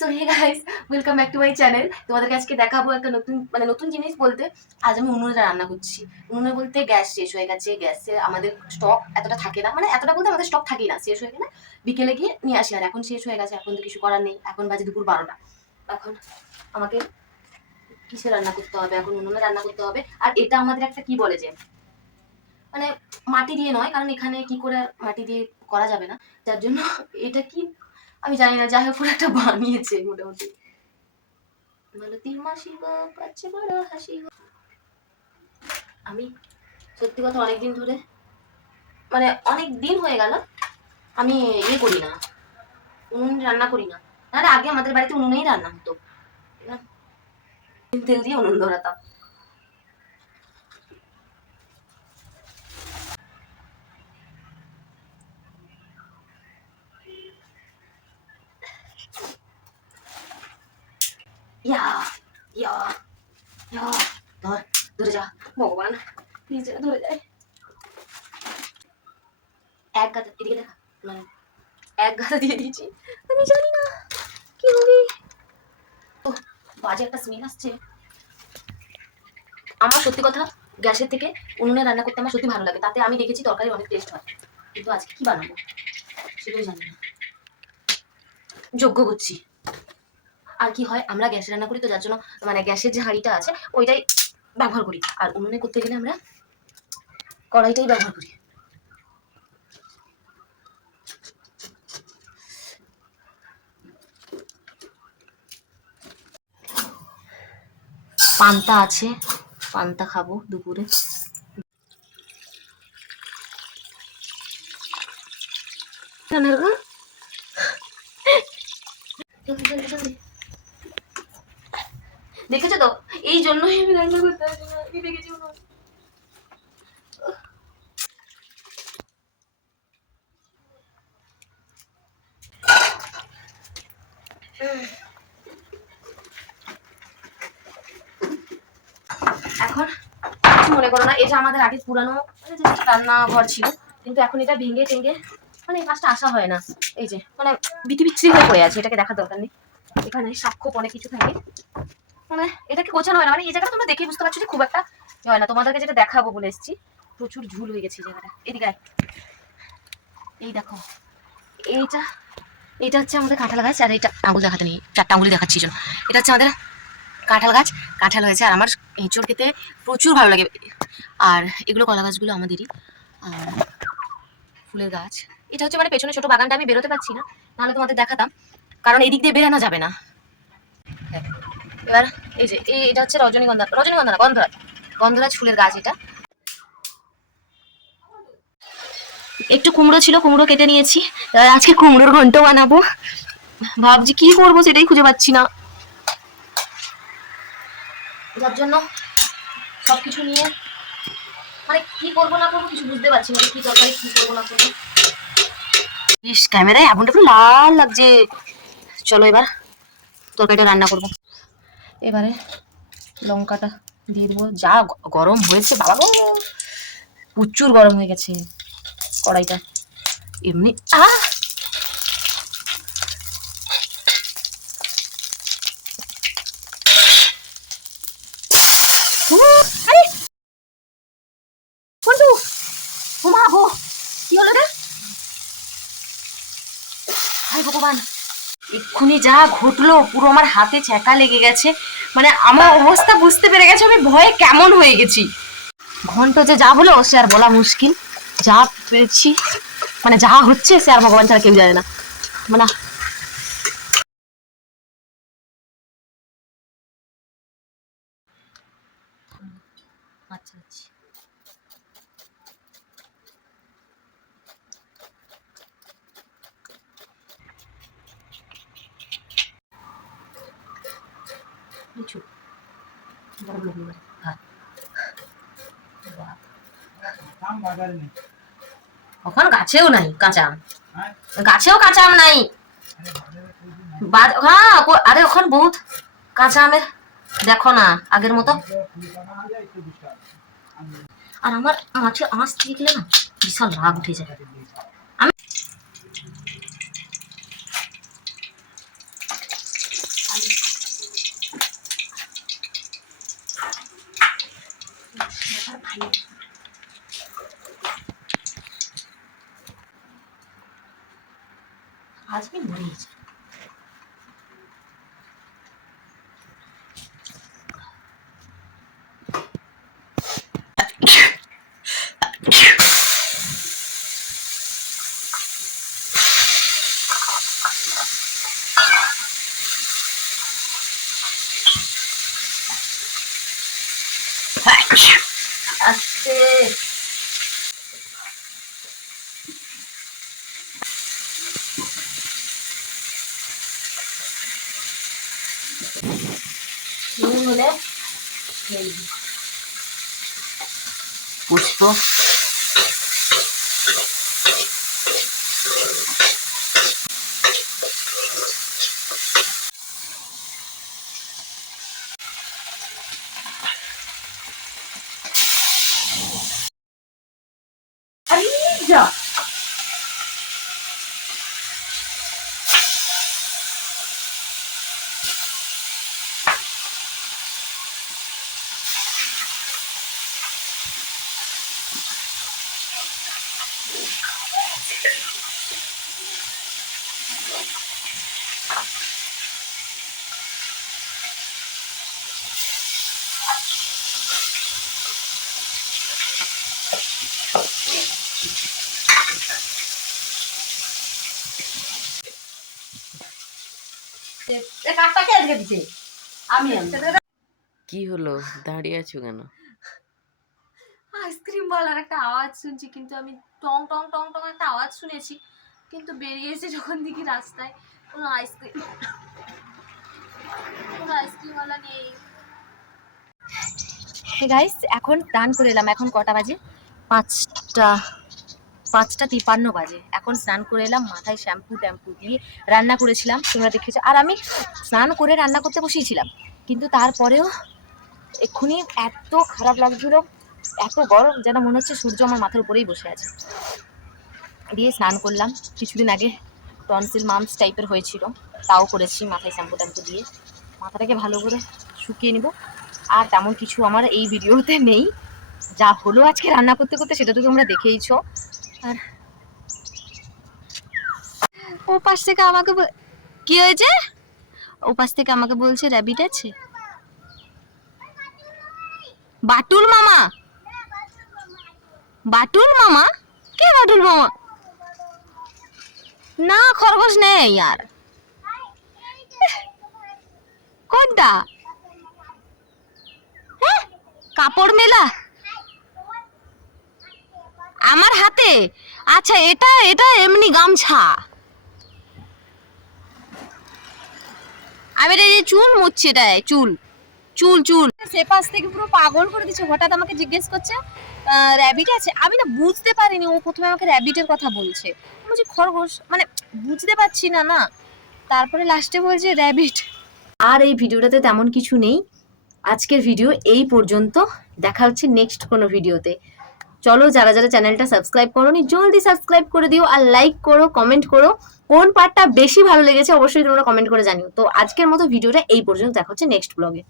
So hey guys, welcome back to my channel. তোমাদেরকে আজকে দেখাবো একটা নতুন জিনিস বলতে। আজ আমি উনুনে রান্না করছি। উনুনে বলতে গ্যাস শেষ হয়ে গেছে। গ্যাসে আমাদের স্টক এতটা থাকে না, মানে এতটা বলতে আমাদের স্টক থাকেই না, শেষ হয়ে গেলে বিকেলে গিয়ে নিয়ে আসি। আর এখন শেষ হয়ে গেছে, এখন তো কিছু করার নেই। এখন বাজে দুপুর 12টা। এখন আমাকে কিসে রান্না করতে হবে? এখন উনুনে রান্না করতে হবে। আর এটা আমাদের একটা কি বলে যে, মানে মাটি দিয়ে নয়, কারণ এখানে কি করে আর মাটি দিয়ে করা যাবে না, যার জন্য এটা কি আমি জানি না, যাই হোক ওরা একটা বানিয়েছে মোটামুটি। মালতী মাসি গো পাচ্ছে বড় হাসি গো। আমি সত্যি কথা অনেকদিন ধরে, মানে অনেক দিন হয়ে গেল আমি ইয়ে করি না, উনুনে রান্না করি না। তাহলে আগে আমাদের বাড়িতে উনুনেই রান্না হতো, তেল দিয়ে উনুন ধরাতাম। ইয়া ইয়া ইয়া ধর, ধরে যা ভগবান, প্লিজ যেন ধরে যায়। এক গাদা এদিকে দেখা, মানে এক গাদা দিয়ে দিয়েছি। আমি জানি না কি হবে। ও বাজে একটা স্মেল আসছে। আমার সত্যি কথা গ্যাসের থেকে উনুনে রান্না করতে আমার সত্যি ভালো লাগে, তাতে আমি দেখেছি তরকারি অনেক টেস্ট হয়। কিন্তু আজকে কি বানাবো সেটাই জানি না, যোগ্য করছি। আর কি হয়, আমরা গ্যাসে রান্না করি তো, যার জন্য মানে গ্যাসের যে হাঁড়িটা আছে ওইটাই ব্যবহার করি। আর উনুনে করতে গেলে আমরা কড়াইটাই ব্যবহার করি। পান্তা আছে, পান্তা খাবো দুপুরে। দেখেছো তো, এই জন্যই আমি রান্না করতে পারি না। আমি দেখেছি এখন কিছু মনে করো না, এটা আমাদের আগে পুরানো মানে যে রান্নাঘর ছিল, কিন্তু এখন এটা ভেঙে টেঙ্গে মানে এই কাজটা আসা হয় না। এই যে মানে বিচ্ছিরি হয়ে পড়ে আছে, এটাকে দেখার দরকার নেই। এখানে সাক্ষ্য অনেক কিছু থাকে, মানে এটাকে গোছানো হয় না। মানে এই জায়গাটা তোমরা দেখে বুঝতে পারছো যে খুব একটা হয় না। তোমাদেরকে যেটা দেখাবো বলে এসেছি, প্রচুর ঝুল হয়ে গেছে এই জায়গাটা। এদিকে এই দেখো, এইটা এটা হচ্ছে আমাদের কাঁঠাল গাছ। আর এটা আঙুল দেখাতে নেই, 4টা আঙুলি দেখাচ্ছি জন্য। এটা হচ্ছে আমাদের কাঁঠাল গাছ, কাঁঠাল হয়েছে। আর আমার এঁচড় খেতে প্রচুর ভালো লাগে। আর এগুলো কলা গাছগুলো আমাদেরই। আর ফুলের গাছ এটা হচ্ছে, মানে পেছনে ছোট বাগানটা আমি বেরোতে পারছি না, নাহলে তোমাদের দেখাতাম, কারণ এই দিক দিয়ে বেরানো যাবে না। এবার এই যে এটা হচ্ছে রজনীগন্ধা, রজনীগন্ধা না গন্ধরাজ, গন্ধরাজ ফুলের গাছ এটা। একটু কুমড়ো ছিল, কুমড়ো কেটে নিয়েছি। আজকে কুমড়োর ঘন্ট বানাবো। ভাবছি কি করবো সেটাই খুঁজে পাচ্ছি না, যার জন্য সবকিছু নিয়ে মানে কি করবো না করবো কিছু বুঝতে পারছি না, কি তরকারি কি করবো না করবো। ইস, ক্যামেরায় আগুনটা পুরো লাল লাগছে। চলো এবার তরকারিটা রান্না করবো। এবারে লঙ্কাটা দিয়ে দেবো। যা গরম হয়েছে বাবা গো, প্রচুর গরম হয়ে গেছে কড়াইটা। এমনি আরে বন্ধু, ঘুমা গো, কি হলো রে? হায় ভগবান, এক্ষুনি যা ঘটলো, পুরো আমার হাতে ছ্যাঁকা লেগে গেছে। মানে আমার অবস্থা বুঝতে পেরে গেছে আমি ভয়ে কেমন হয়ে গেছি। ঘন্ট যে যা হলো সে আর বলা মুশকিল। যা পেরেছি, মানে যা হচ্ছে সে আর ভগবান ছাড়া কেউ জানে না। মানে আচ্ছা আচ্ছা, কিছু ওখানে গাছেও নাই কাঁচা আম, গাছেও কাঁচা আম নাই। হ্যাঁ আরে ওখানে বহুত কাঁচা আমের, দেখো না আগের মতো। আর আমার মাছের আঁশ দেখলে না বিশাল রাগ উঠে যায়। আমি আসবি নেই। আস্তে নুন হলে পুষ্প যা কাঠটাকে আজকে দিছে আমি কি হলো, দাঁড়িয়ে আছো কেন? আইসক্রিম বলার একটা আওয়াজ শুনছি, কিন্তু আমি টং টং টং টং একটা আওয়াজ শুনেছি, কিন্তু বেরিয়ে এসে যখন দেখি রাস্তায় কোনো আইসক্রিমওয়ালা নেই। হে গাইস, এখন স্নান করে এলাম। এখন কটা বাজে? 5:53 বাজে। এখন স্নান করে এলাম, মাথায় শ্যাম্পু ট্যাম্পু দিয়ে রান্না করেছিলাম, তোমরা দেখেছো। আর আমি স্নান করে রান্না করতে বসিয়েছিলাম, কিন্তু তারপরেও এক্ষুনি এত খারাপ লাগছিল, এত গরম, যেন মনে হচ্ছে সূর্য আমার মাথার উপরেই বসে আছে। দিয়ে স্নান করলাম। কিছুদিন আগে টনসিল মাম্পস টাইপের হয়েছিল, তাও করেছি মাথায় শ্যাম্পু ট্যাম্পু দিয়ে। মাথাটাকে ভালো করে শুকিয়ে নিব। আর তেমন কিছু আমার এই ভিডিওতে নেই, যা হলো আজকে রান্না করতে করতে সেটা তো তোমরা দেখেইছো। আর ও পাশ থেকে আমাকে কি হয়েছে, ও পাশ থেকে আমাকে বলছে র্যাবিট আছে। বাটুল মামা, বাটুল মামা? কে বাটুল মামা? না, খরগোশ নেই আর। কোনটা? হ্যাঁ, কাপড় মেলা আমার হাতে। আচ্ছা, এটা এটা এমনি গামছা। আমি এই চুল মুছছি, এটাই চুল চুল চুল। সে পাশ থেকে পুরো পাগল করে দিচ্ছে, হঠাৎ আমাকে জিজ্ঞেস করছে র্যাবিট আছে। আমি না বুঝতে পারিনি, ও প্রথমে আমাকে র্যাবিটের কথা বলছে, বলছি খরগোশ, মানে বুঝতে পারছি না না, তারপরে লাস্টে বলছে র্যাবিট। আর এই ভিডিওটাতে তেমন কিছু নেই, আজকের ভিডিও এই পর্যন্ত। দেখা হচ্ছে নেক্সট কোনো ভিডিওতে। চলো, যারা যারা চ্যানেলটা সাবস্ক্রাইব করোনি জলদি সাবস্ক্রাইব করে দিও, আর লাইক করো, কমেন্ট করো, কোন পার্টটা বেশি ভালো লেগেছে অবশ্যই তোমরা কমেন্ট করে জানিও। তো আজকের মতো ভিডিওটা এই পর্যন্ত, দেখা হচ্ছে নেক্সট ব্লগে।